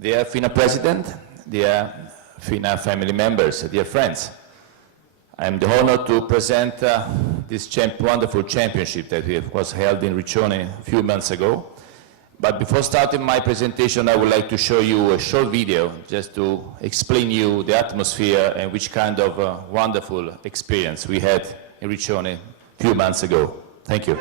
Dear FINA President, dear FINA family members, dear friends, I am the honor to present this wonderful championship that was held in Riccione a few months ago. But before starting my presentation, I would like to show you a short video just to explain you the atmosphere and which kind of wonderful experience we had in Riccione a few months ago. Thank you.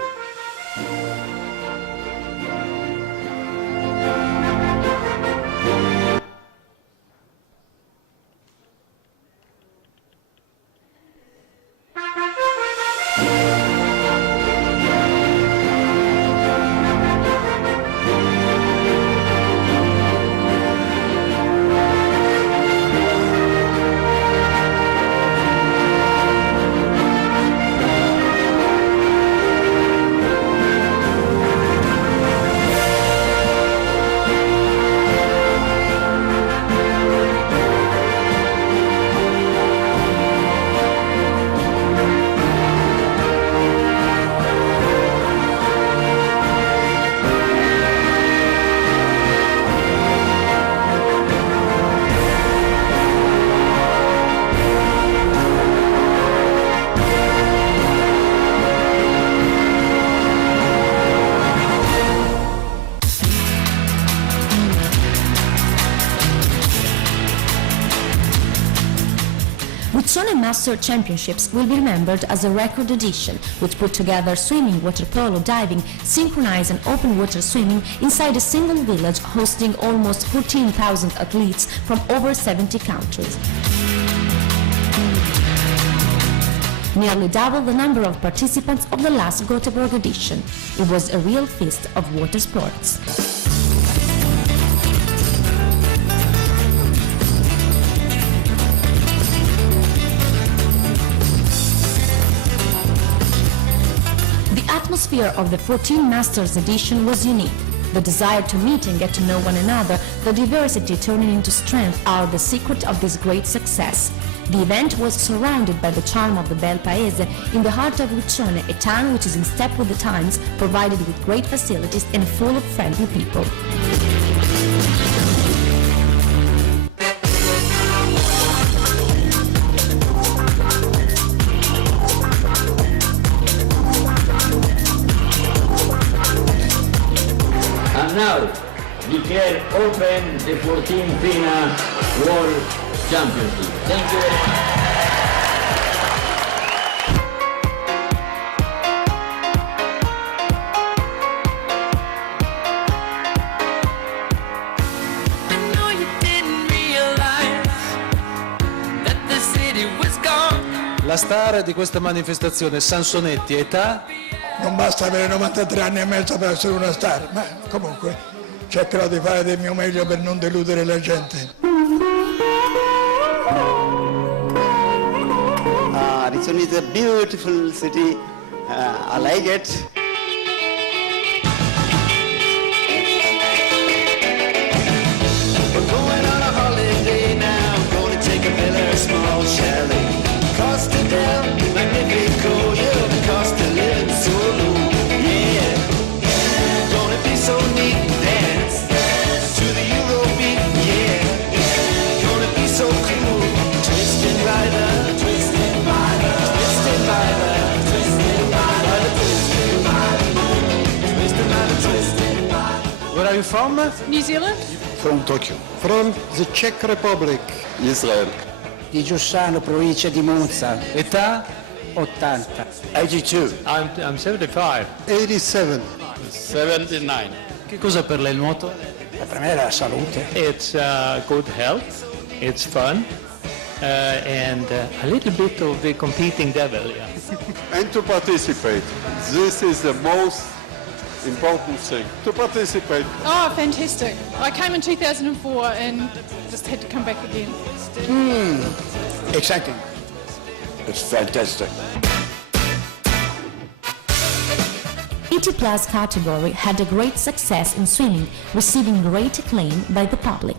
Riccione Master Championships will be remembered as a record edition, which put together swimming, water polo, diving, synchronized and open water swimming inside a single village, hosting almost 14,000 athletes from over 70 countries. Nearly double the number of participants of the last Göteborg edition. It was a real feast of water sports. The atmosphere of the 14 Masters edition was unique. The desire to meet and get to know one another, the diversity turning into strength are the secret of this great success. The event was surrounded by the charm of the Bel Paese in the heart of Riccione, a town which is in step with the times, provided with great facilities and full of friendly people. Now, declare open the 14th FINA World Championship. Thank you very much. I know you didn't realize that the city was gone. La star di questa manifestazione, Sansonetti, età? Non basta avere 93 anni e mezzo per essere una star, ma comunque cercherò di fare del mio meglio per non deludere la gente. Riccione is a beautiful city. I like it. We're going on a holiday now. Going to take a villa, small chalet. Costa del Magnifico, yeah, the cost of living so low. Yeah, gonna be so neat and dance to the Eurobeat. Yeah, gonna be so cool. Twisted by the, twisted by the, twisted by the, twisted by the, twisted by the, twisted by the, twisted by the. Where are you from? New Zealand? From Tokyo. From the Czech Republic. Israel. Di Giussano, provincia di Monza, Età? 80. 82. I'm 75. 87. 79. Che cosa per lei il nuoto? Per me è la salute. It's good health, it's fun, and a little bit of the competing devil, yeah. And to participate. This is the most important thing, to participate. Oh, fantastic. I came in 2004 and just had to come back again. Exciting. It's fantastic. 80 plus category had a great success in swimming, receiving great acclaim by the public.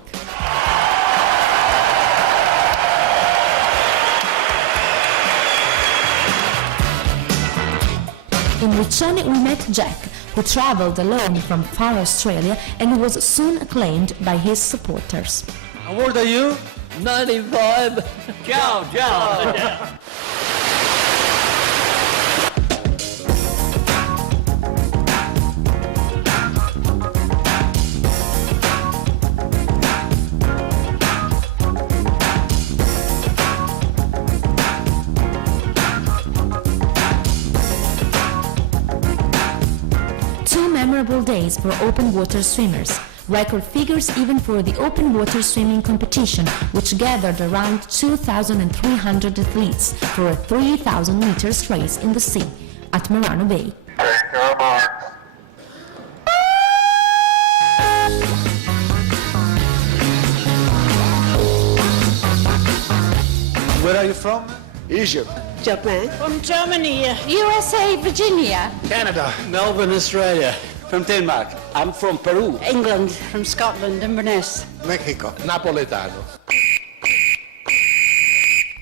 In Riccione we met Jack, who who traveled alone from far Australia and was soon acclaimed by his supporters. How old are you? 95. Ciao, ciao. Two memorable days for open water swimmers. Record figures even for the open water swimming competition, which gathered around 2,300 athletes for a 3,000 meters race in the sea at Marano Bay. Where are you from? Egypt. Japan. From Germany, USA, Virginia. Canada. Melbourne, Australia. From Denmark. I'm from Peru. England. From Scotland, Inverness. Mexico. Napoletano.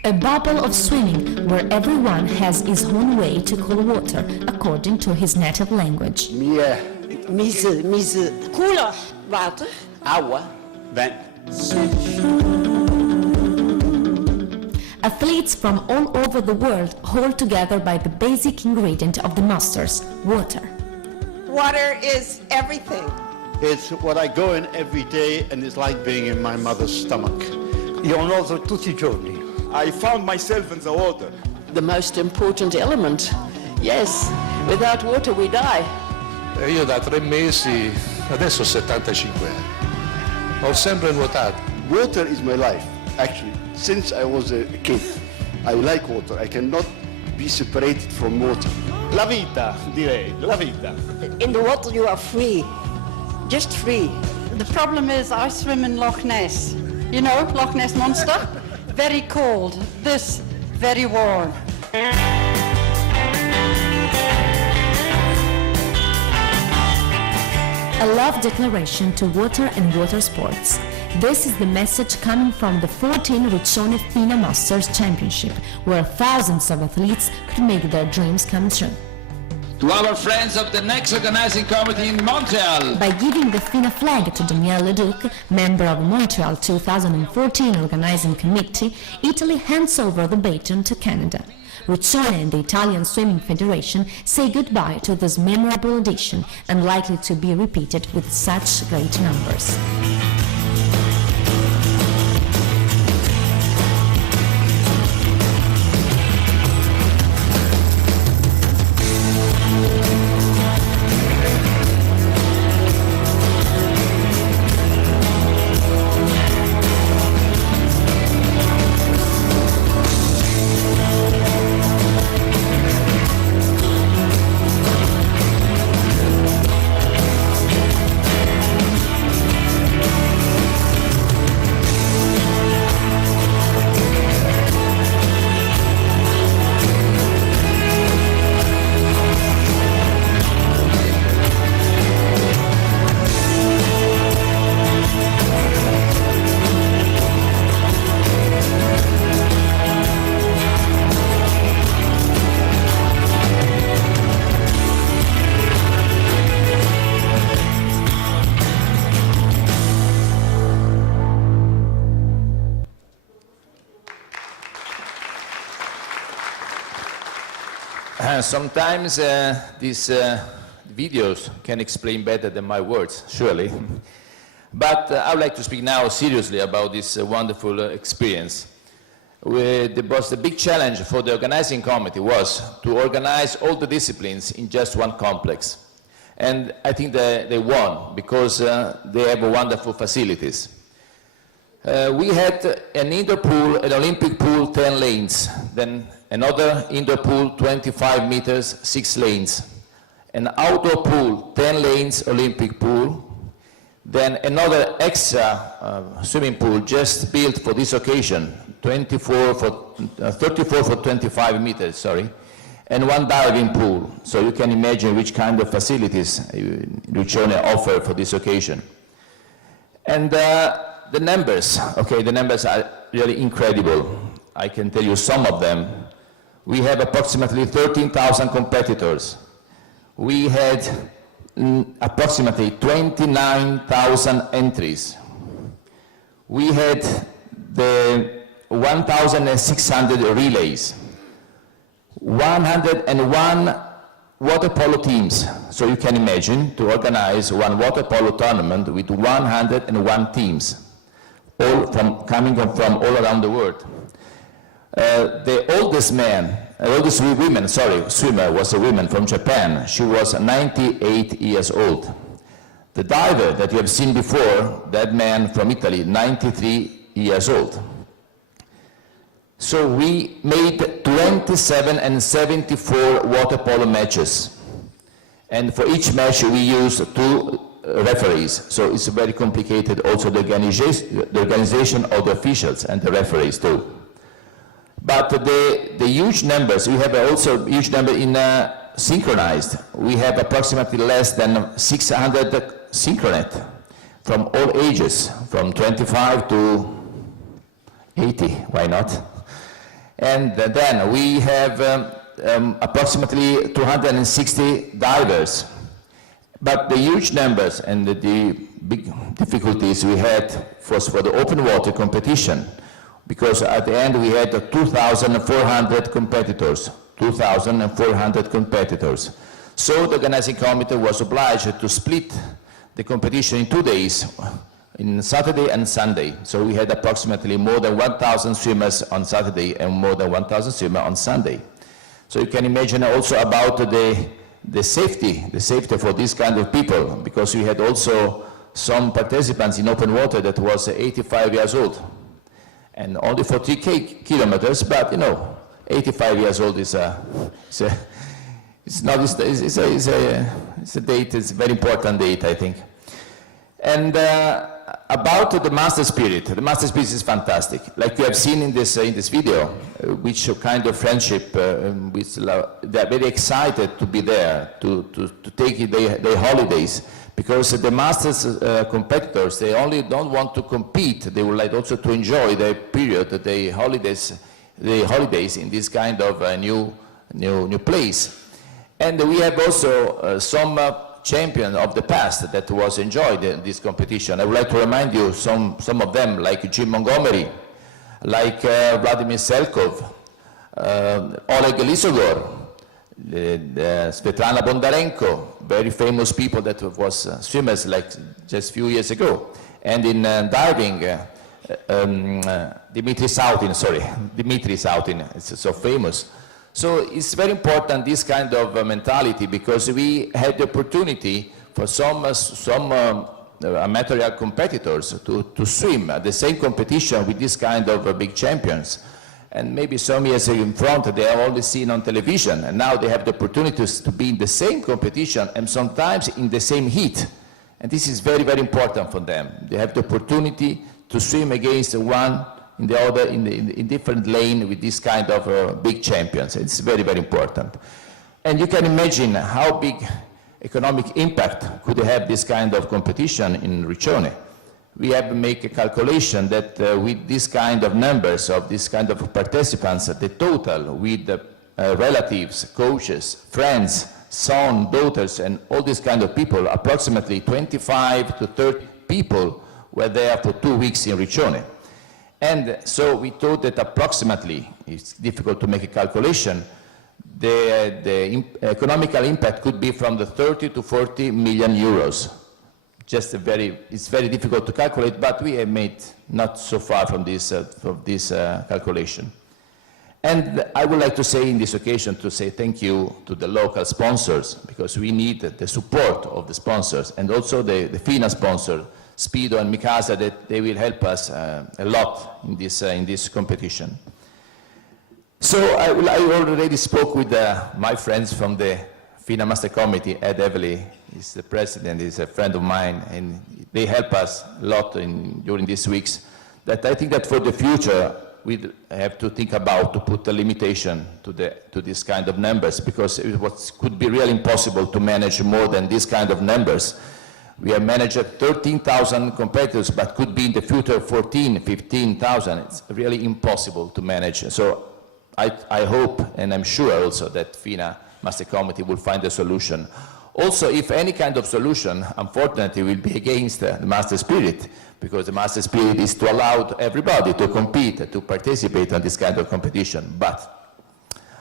A bubble of swimming where everyone has his own way to call water according to his native language. Mia. Mise. Cooler. Water. Agua. Vent. Athletes from all over the world hold together by the basic ingredient of the masters, water. Water is everything. It's what I go in every day and it's like being in my mother's stomach. Io nuoto tutti i giorni. I found myself in the water. The most important element. Yes, without water we die. Io da 3 mesi, adesso ho 75 anni. Ho sempre nuotato. Water is my life, actually. Since I was a kid, I like water. I cannot be separated from water. La vita, direi, la vita. In the water you are free. Just free. The problem is I swim in Loch Ness. You know, Loch Ness Monster? Very cold. This, very warm. A love declaration to water and water sports. This is the message coming from the 14 Riccione FINA Masters Championship, where thousands of athletes could make their dreams come true. To our friends of the next organizing committee in Montreal. By giving the FINA flag to Daniel Leduc, member of Montreal 2014 organizing committee, Italy hands over the baton to Canada. Riccione and the Italian Swimming Federation say goodbye to this memorable edition, unlikely to be repeated with such great numbers. Sometimes these videos can explain better than my words, surely. But I would like to speak now seriously about this wonderful experience. The big challenge for the organizing committee was to organize all the disciplines in just one complex. And I think that they won because they have wonderful facilities. We had an indoor pool, an Olympic pool, 10 lanes, then another indoor pool, 25 meters, 6 lanes, an outdoor pool, 10 lanes, Olympic pool, then another extra swimming pool just built for this occasion, 34 for 25 meters, sorry, and one diving pool. So you can imagine which kind of facilities Riccione offered for this occasion. And the numbers, okay, the numbers are really incredible. I can tell you some of them. We have approximately 13,000 competitors. We had approximately 29,000 entries. We had the 1,600 relays, 101 water polo teams. So you can imagine to organize one water polo tournament with 101 teams, all coming from all around the world. The oldest swimmer was a woman from Japan. She was 98 years old. The diver that you have seen before, that man from Italy, 93 years old. So we made 27 and 74 water polo matches. And for each match we used 2 referees. So it's very complicated also the organization of the officials and the referees too. But the huge numbers, we have also a huge number in synchronized. We have approximately less than 600 synchronized from all ages, from 25 to 80, why not? And then we have approximately 260 divers. But the huge numbers and the big difficulties we had was for the open water competition, because at the end we had 2,400 competitors, 2,400 competitors. So the organizing committee was obliged to split the competition in 2 days, in Saturday and Sunday. So we had approximately more than 1,000 swimmers on Saturday and more than 1,000 swimmers on Sunday. So you can imagine also about the safety for these kind of people, because we had also some participants in open water that was 85 years old. And only for 3 kilometers, but you know, 85 years old is a date, it's a very important date, I think. And about the master spirit is fantastic. Like you have seen in this video, which kind of friendship, they are very excited to be there, to take their holidays, because the masters competitors, they only don't want to compete, they would like also to enjoy their period, the holidays in this kind of new place. And we have also some champion of the past that was enjoyed in this competition. I would like to remind you some of them, like Jim Montgomery, like Vladimir Selkov, Oleg Lisogor, Svetlana Bondarenko, very famous people that was swimmers like just a few years ago. And in diving, Dmitry Sautin, it's so famous. So it's very important, this kind of mentality, because we had the opportunity for some amateur competitors to swim at the same competition with this kind of big champions. And maybe some years in front, they are only seen on television, and now they have the opportunities to be in the same competition and sometimes in the same heat. And this is very, very important for them. They have the opportunity to swim against one in the other, in different lane with this kind of big champions. It's very, very important. And you can imagine how big economic impact could have this kind of competition in Riccione. We have to make a calculation that with this kind of numbers of this kind of participants, the total with relatives, coaches, friends, sons, daughters, and all these kind of people, approximately 25 to 30 people were there for 2 weeks in Riccione. And so we thought that approximately, it's difficult to make a calculation, the economical impact could be from the 30 to 40 million euros. It's very difficult to calculate, but we have made not so far from this calculation. And I would like to say in this occasion to say thank you to the local sponsors, because we need the support of the sponsors, and also the FINA sponsor, Speedo and Mikasa, that they will help us a lot in this competition. So I already spoke with my friends from the FINA Master Committee. Ed Everly is the president, is a friend of mine, and they help us a lot during these weeks. That I think that for the future we have to think about to put a limitation to this kind of numbers, because it could be really impossible to manage more than this kind of numbers. We have managed 13,000 competitors, but could be in the future 14, 15,000. It's really impossible to manage. So I hope, and I'm sure also, that FINA Master Committee will find a solution. Also, if any kind of solution, unfortunately, will be against the master spirit, because the master spirit is to allow everybody to compete, to participate in this kind of competition. But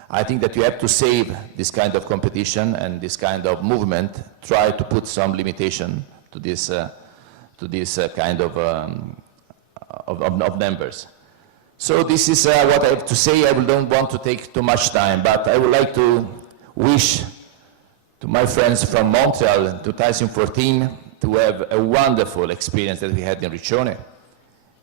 I think that you have to save this kind of competition and this kind of movement, try to put some limitation to this kind of numbers. So this is what I have to say. I don't want to take too much time, but I would like to wish to my friends from Montreal in 2014 to have a wonderful experience that we had in Riccione,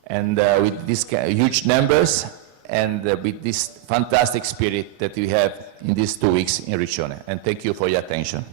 and with these huge numbers and with this fantastic spirit that we have in these 2 weeks in Riccione. And thank you for your attention.